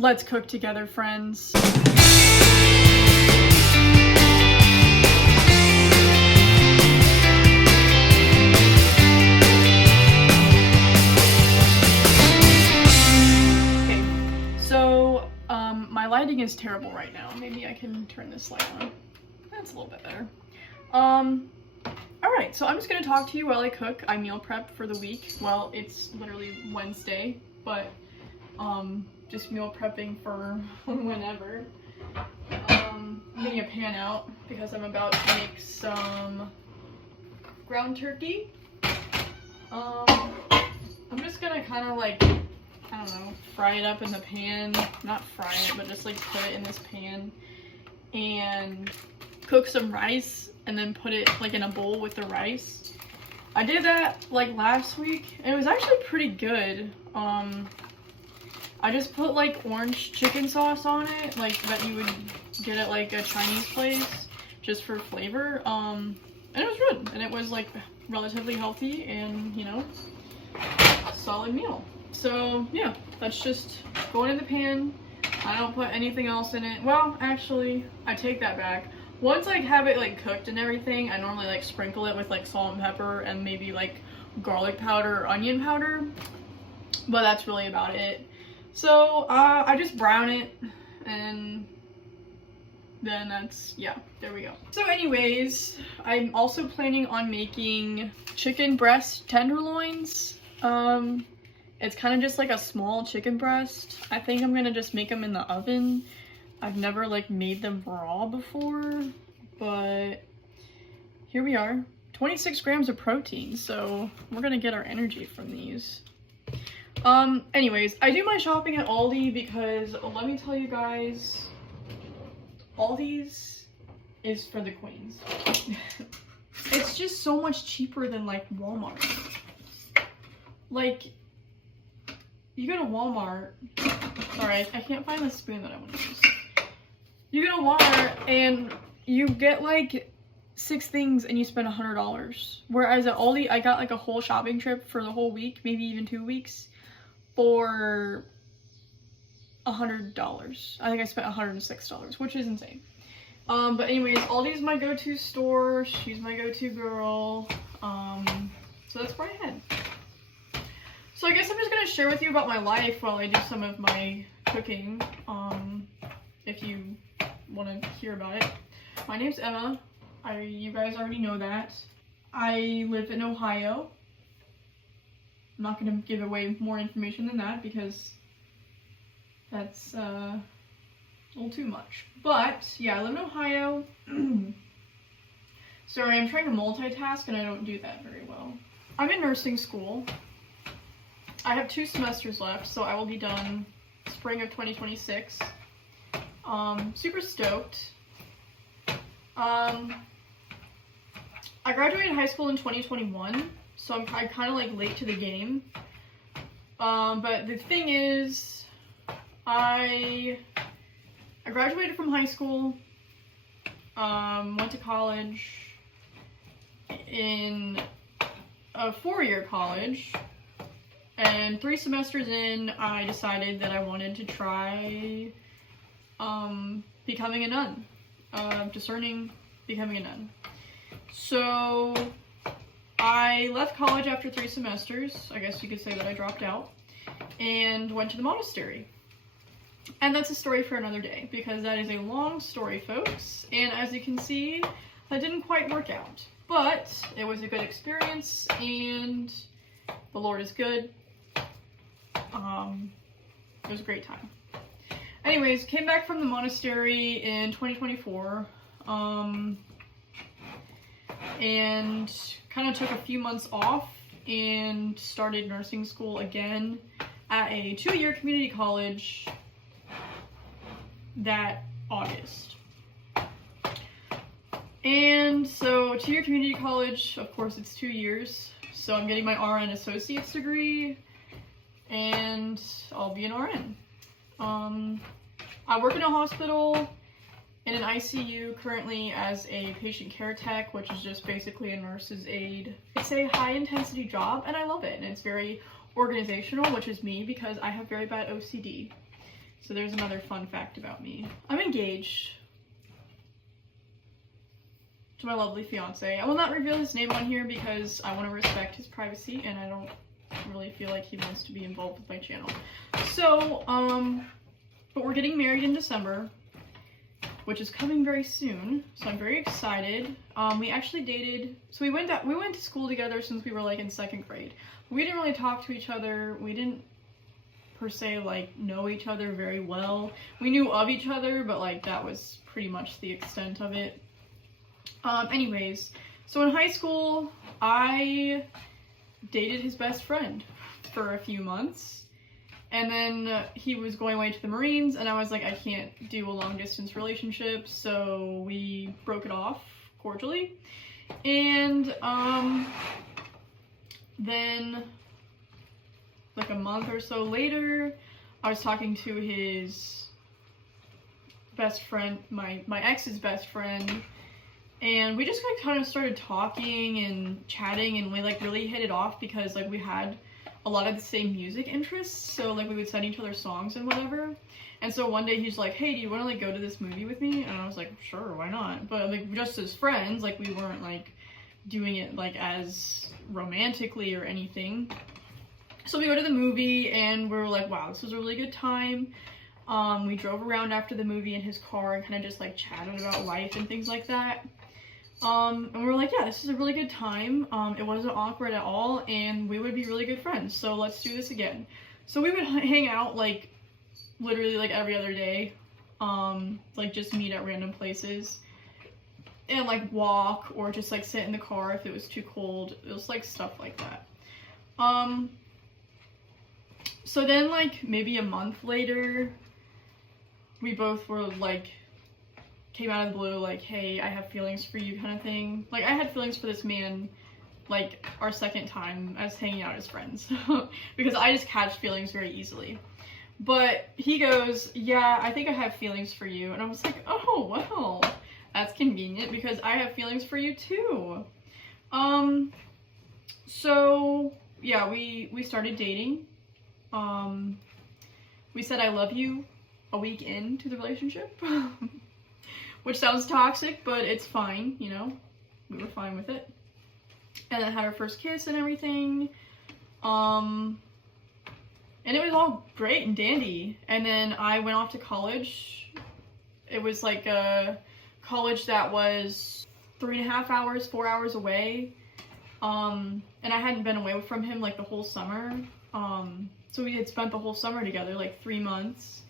Let's cook together, friends. My lighting is terrible right now. Maybe I can turn this light on. That's a little bit better. Alright, so I'm just gonna talk to you while I cook. I meal prep for the week. Well, it's literally Wednesday, but just meal prepping for whenever. I'm getting a pan out because I'm about to make some ground turkey. I'm just gonna kind of like, I don't know, fry it up in the pan. Not fry it, but just like put it in this pan and cook some rice and then put it like in a bowl with the rice. I did that like last week and it was actually pretty good. I just put like orange chicken sauce on it, like that you would get at like a Chinese place just for flavor. And it was good and it was like relatively healthy and, you know, solid meal. So yeah, that's just going in the pan. I don't put anything else in it. Well, actually, I take that back. Once I have it like cooked and everything, I normally like sprinkle it with like salt and pepper and maybe like garlic powder or onion powder. But that's really about it. So I just brown it and then that's, yeah, there we go. So anyways, I'm also planning on making chicken breast tenderloins. It's kind of just like a small chicken breast. I think I'm gonna just make them in the oven. I've never like made them raw before, but here we are. 26 grams of protein, so we're gonna get our energy from these. Anyways, I do my shopping at Aldi because let me tell you guys, Aldi's is for the queens. It's just so much cheaper than like Walmart. Like, you go to Walmart, sorry, I can't find the spoon that I want to use. You go to Walmart and you get like 6 things and you spend $100. Whereas at Aldi, I got like a whole shopping trip for the whole week, maybe even 2 weeks, for $100. I think I spent $106, which is insane. But anyways, Aldi's my go-to store. She's my go-to girl. So that's where I head. So I guess I'm just gonna share with you about my life while I do some of my cooking, if you want to hear about it. My name's Emma. You guys already know that. I live in Ohio. I'm not gonna give away more information than that because that's a little too much. But yeah, I live in Ohio. Sorry, I'm trying to multitask and I don't do that very well. I'm in nursing school. I have 2 semesters left, so I will be done spring of 2026. Super stoked. I graduated high school in 2021, so I'm kind of like late to the game. But the thing is, I graduated from high school, went to college in a 4-year college. And 3 semesters in, I decided that I wanted to try becoming a nun, discerning becoming a nun. So I left college after 3 semesters, I guess you could say that I dropped out, and went to the monastery. And that's a story for another day, because that is a long story, folks, and as you can see, that didn't quite work out. But it was a good experience, and the Lord is good. It was a great time. Anyways, came back from the monastery in 2024, and kind of took a few months off and started nursing school again at a 2-year community college that August. And so 2-year community college, of course it's 2 years, so I'm getting my RN associate's degree and I'll be an RN. I work in a hospital in an ICU currently as a patient care tech, which is just basically a nurse's aide. It's a high intensity job and I love it, and it's very organizational, which is me because I have very bad OCD. So there's another fun fact about me. I'm engaged to my lovely fiance. I will not reveal his name on here because I want to respect his privacy and I don't really feel like he wants to be involved with my channel. So, but we're getting married in December, which is coming very soon. So I'm very excited. We actually dated, so we went to school together since we were like in 2nd grade. We didn't really talk to each other. We didn't per se like know each other very well. We knew of each other, but like that was pretty much the extent of it. Anyways, so in high school, I dated his best friend for a few months. And then he was going away to the Marines, and I was like, I can't do a long-distance relationship, so we broke it off cordially. And then, like a month or so later, I was talking to his best friend, my ex's best friend, and we just like kind of started talking and chatting, and we like really hit it off because like we had a lot of the same music interests, so like we would send each other songs and whatever. And so one day he's like, hey, do you want to like go to this movie with me? And I was like, sure, why not? But like just as friends, like we weren't like doing it like as romantically or anything. So we go to the movie and we're like, wow, this was a really good time. We drove around after the movie in his car and kind of just like chatted about life and things like that. And we were like, yeah, this is a really good time. It wasn't awkward at all, and we would be really good friends, so let's do this again. So we would hang out like literally like every other day, like just meet at random places and like walk or just like sit in the car if it was too cold. It was like stuff like that. So then like maybe a month later, we both were like, came out of the blue like, hey, I have feelings for you kind of thing. Like I had feelings for this man like our 2nd time as hanging out as friends because I just catch feelings very easily. But he goes, yeah, I think I have feelings for you. And I was like, oh, well, that's convenient because I have feelings for you too. So yeah, we started dating. We said I love you a week into the relationship. Which sounds toxic, but it's fine, you know? We were fine with it. And then had our first kiss and everything. And it was all great and dandy. And then I went off to college. It was like a college that was 3.5 hours, 4 hours away. And I hadn't been away from him like the whole summer. So we had spent the whole summer together, like 3 months.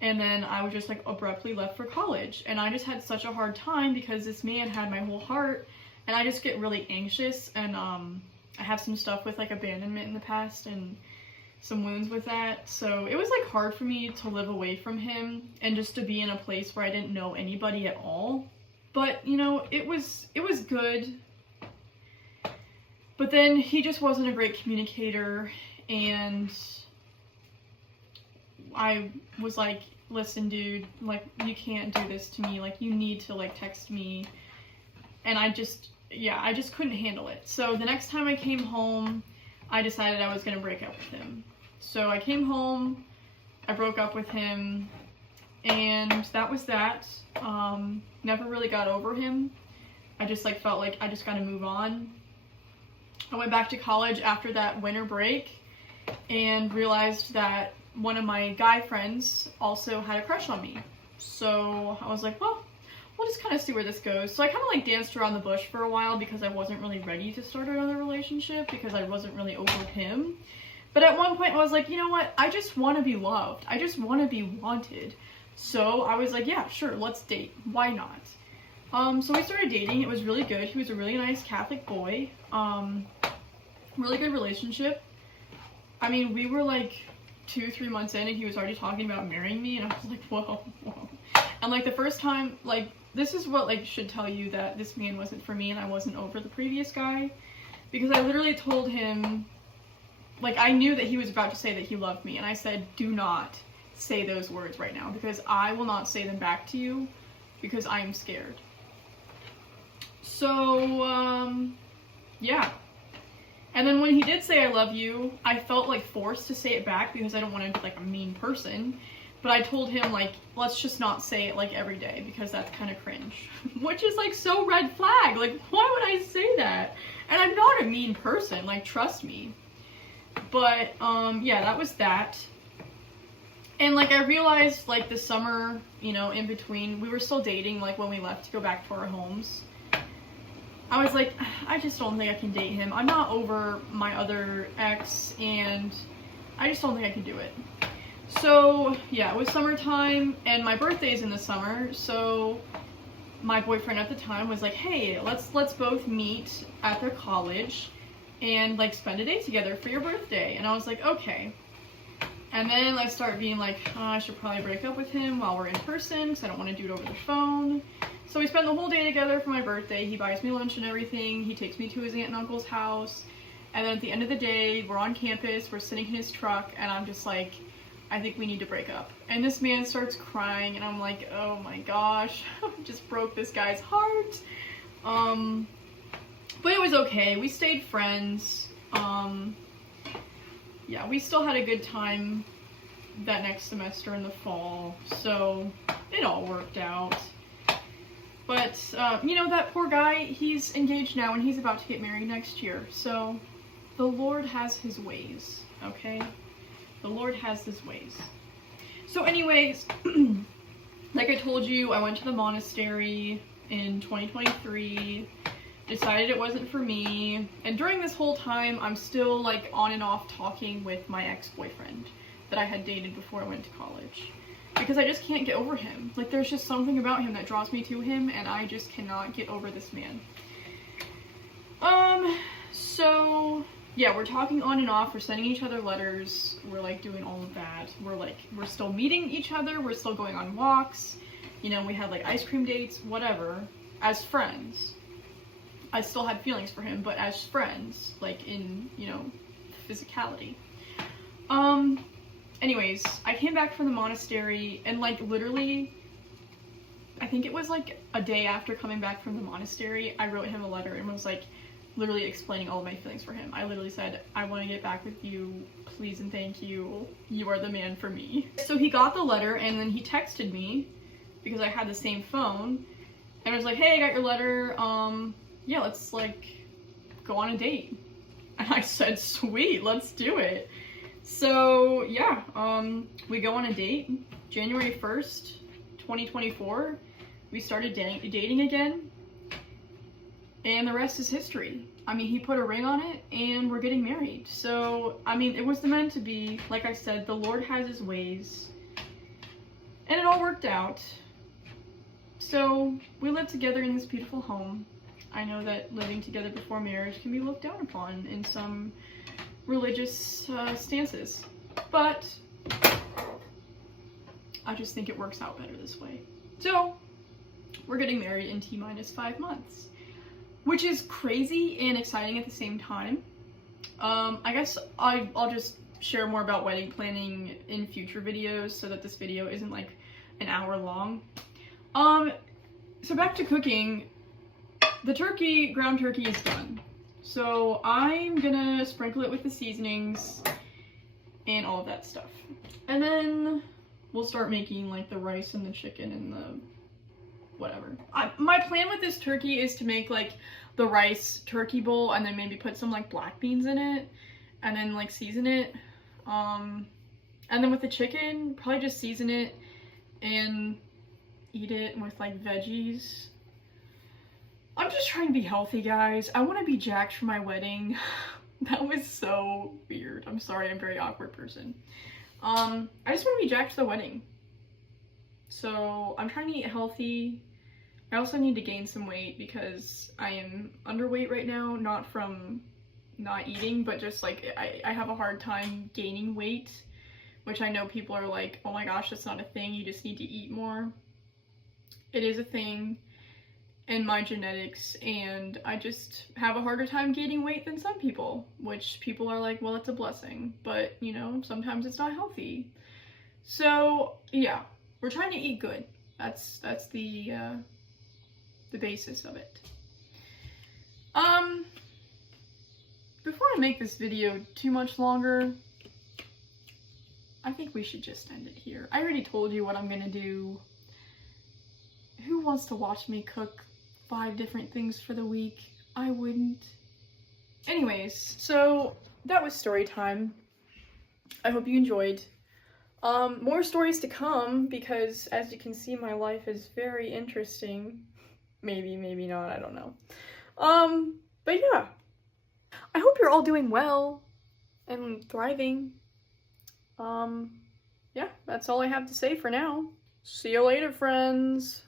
And then I was just like abruptly left for college. And I just had such a hard time because this man had my whole heart. And I just get really anxious. And I have some stuff with like abandonment in the past and some wounds with that. So it was like hard for me to live away from him and just to be in a place where I didn't know anybody at all. But you know, it was good. But then he just wasn't a great communicator, and I was like, listen dude, like you can't do this to me, like you need to like text me. And I just couldn't handle it. So the next time I came home, I decided I was gonna break up with him. So I came home, I broke up with him, and that was that. Never really got over him. I just like felt like I just gotta move on. I went back to college after that winter break and realized that one of my guy friends also had a crush on me. So I was like, well, we'll just kind of see where this goes. So I kind of like danced around the bush for a while because I wasn't really ready to start another relationship because I wasn't really over him. But at one point I was like, you know what? I just want to be loved. I just want to be wanted. So I was like, yeah, sure, let's date. Why not? So we started dating. It was really good. He was a really nice Catholic boy. Really good relationship. I mean, we were like 2-3 months in and he was already talking about marrying me, and I was like, whoa. And like the first time, like this is what like should tell you that this man wasn't for me and I wasn't over the previous guy, because I literally told him, like I knew that he was about to say that he loved me, and I said, do not say those words right now because I will not say them back to you because I am scared. So yeah. And then when he did say I love you, I felt like forced to say it back because I don't want to be like a mean person. But I told him, like, let's just not say it, like, every day, because that's kind of cringe. Which is, like, so red flag. Like, why would I say that? And I'm not a mean person, like, trust me. But, yeah, that was that. And, like, I realized, like, this summer, you know, in between, we were still dating, like, when we left to go back to our homes. I was like, I just don't think I can date him. I'm not over my other ex, and I just don't think I can do it. So, yeah, it was summertime, and my birthday's in the summer, so my boyfriend at the time was like, hey, let's both meet at their college and, like, spend a day together for your birthday. And I was like, okay. And then I start being like, oh, I should probably break up with him while we're in person, because I don't want to do it over the phone. So we spend the whole day together for my birthday. He buys me lunch and everything. He takes me to his aunt and uncle's house. And then at the end of the day, we're on campus, we're sitting in his truck, and I'm just like, I think we need to break up. And this man starts crying, and I'm like, oh my gosh, I just broke this guy's heart. But it was okay. We stayed friends. Yeah, we still had a good time that next semester in the fall, so it all worked out. But, you know, that poor guy, he's engaged now, and he's about to get married next year, so the Lord has his ways, okay? The Lord has his ways. So anyways, like I told you, I went to the monastery in 2023, decided it wasn't for me, and during this whole time, I'm still, like, on and off talking with my ex-boyfriend that I had dated before I went to college. Because I just can't get over him. Like, there's just something about him that draws me to him, and I just cannot get over this man. So yeah, we're talking on and off, we're sending each other letters, we're, like, doing all of that. We're still meeting each other, we're still going on walks, you know, we had, like, ice cream dates, whatever, as friends. I still had feelings for him, but as friends, like, in, you know, physicality. Anyways, I came back from the monastery, and, like, literally, I think it was, like, a day after coming back from the monastery, I wrote him a letter and was, like, literally explaining all of my feelings for him. I literally said, I want to get back with you, please and thank you, you are the man for me. So he got the letter, and then he texted me, because I had the same phone, and I was like, hey, I got your letter, yeah, let's, like, go on a date. And I said, sweet, let's do it. So, yeah, we go on a date, January 1st, 2024, we started dating again, and the rest is history. I mean, he put a ring on it, and we're getting married. So, I mean, it was meant to be. Like I said, the Lord has his ways, and it all worked out. So, we live together in this beautiful home. I know that living together before marriage can be looked down upon in some religious stances, but I just think it works out better this way. So, we're getting married in T-minus 5 months, which is crazy and exciting at the same time. I guess I'll just share more about wedding planning in future videos so that this video isn't like an hour long. So back to cooking. The turkey, ground turkey, is done. So I'm gonna sprinkle it with the seasonings and all of that stuff. And then we'll start making, like, the rice and the chicken and the whatever. My plan with this turkey is to make, like, the rice turkey bowl and then maybe put some, like, black beans in it and then, like, season it. And then with the chicken, probably just season it and eat it with, like, veggies. I'm just trying to be healthy, guys. I want to be jacked for my wedding. That was so weird. I'm sorry, I'm a very awkward person. I just want to be jacked for the wedding. So I'm trying to eat healthy. I also need to gain some weight because I am underweight right now, not from not eating, but just like I have a hard time gaining weight, which I know people are like, oh my gosh, that's not a thing, you just need to eat more. It is a thing in my genetics, and I just have a harder time gaining weight than some people, which people are like, well, it's a blessing, but you know, sometimes it's not healthy. So yeah, we're trying to eat good. That's the basis of it. Before I make this video too much longer, I think we should just end it here. I already told you what I'm gonna do. Who wants to watch me cook 5 different things for the week? I wouldn't. Anyways, so that was story time. I hope you enjoyed. More stories to come, because as you can see, my life is very interesting. Maybe, maybe not, I don't know. But yeah. I hope you're all doing well and thriving. Yeah, that's all I have to say for now. See you later, friends.